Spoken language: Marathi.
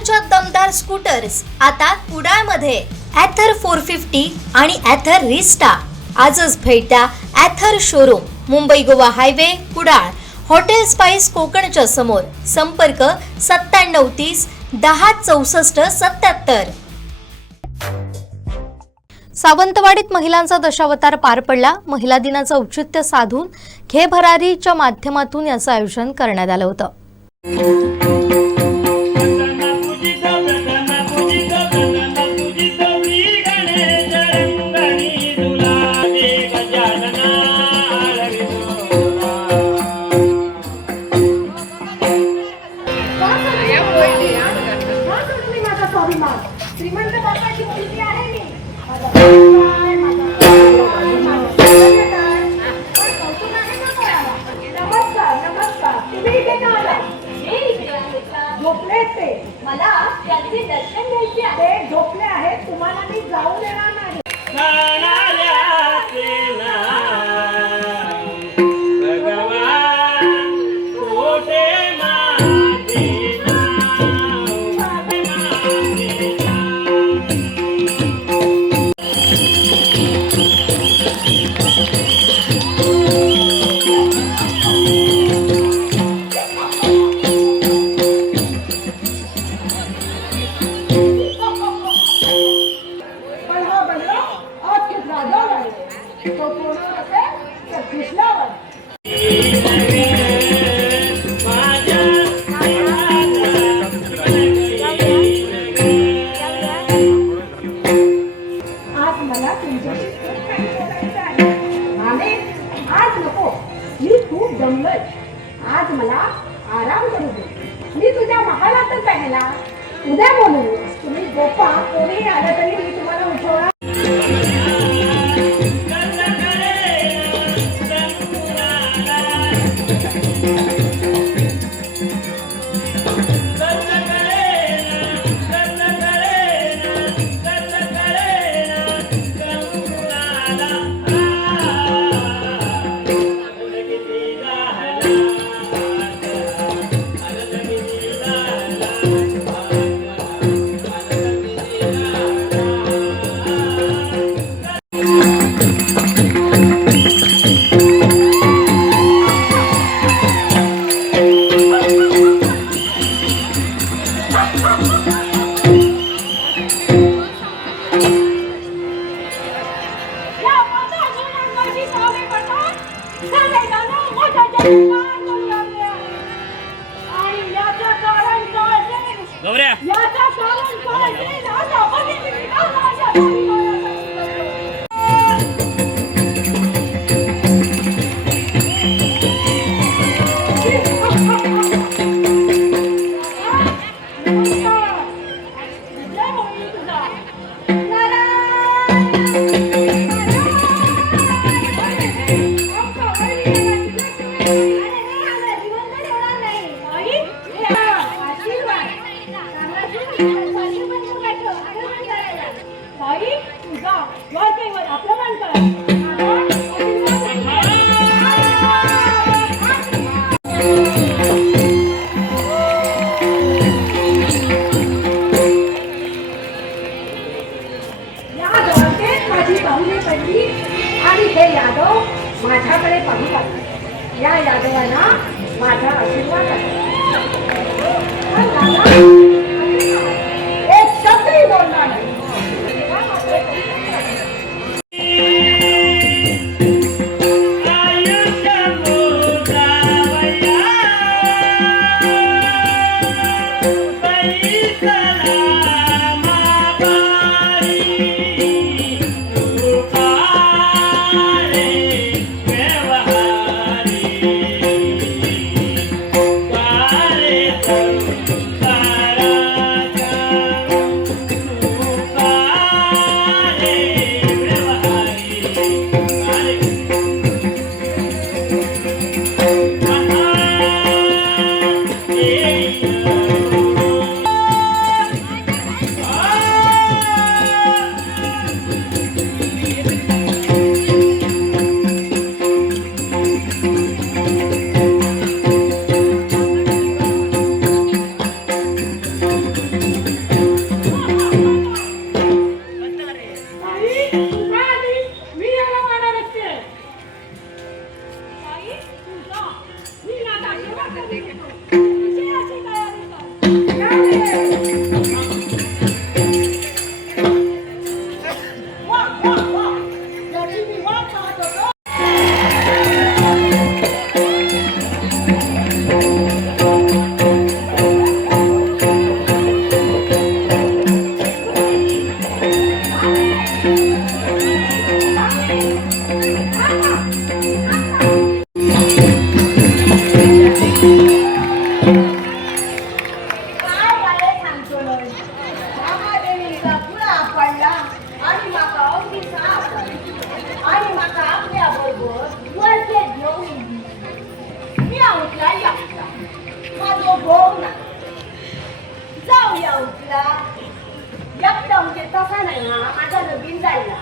ॲथरच्या दमदार स्कूटर्स आता कुडाळमध्ये. ॲथर 450 आणि ॲथर रिस्टा. आजच भेट द्या Ather showroom, Mumbai Goa highway, Kudal, hotel spice कोकणच्या समोर. संपर्क 9730 10 64 77. सावंतवाडीत महिलांचा दशावतार पार पडला. महिला दिनाचं औचित्य साधून खे भरारीच्या माध्यमातून याचं आयोजन करण्यात आलं होतं. श्रीमंत बापाची मुलगी आहे मी. नमस्कार नमस्कार. तुम्ही इथे का आला? झोपले ते. मला त्यांचे दर्शन घ्यायचे आहे. ते झोपले आहेत, तुम्हाला मी जाऊ देणार नाही. आज मला आराम करू दे. मी तुझ्या महालातच आहे ना. उद्या बोलू. तुम्ही झोपा. कोणी आलं तरी मी तुम्हाला उठवणार. माझ्याकडे पाहू लागले. या यादवांना माझा आशीर्वाद आहे. एक शब्दही बोलणार नाही. बाई औटीला एकदम ते तसा नाही ना माझा लगीन जायला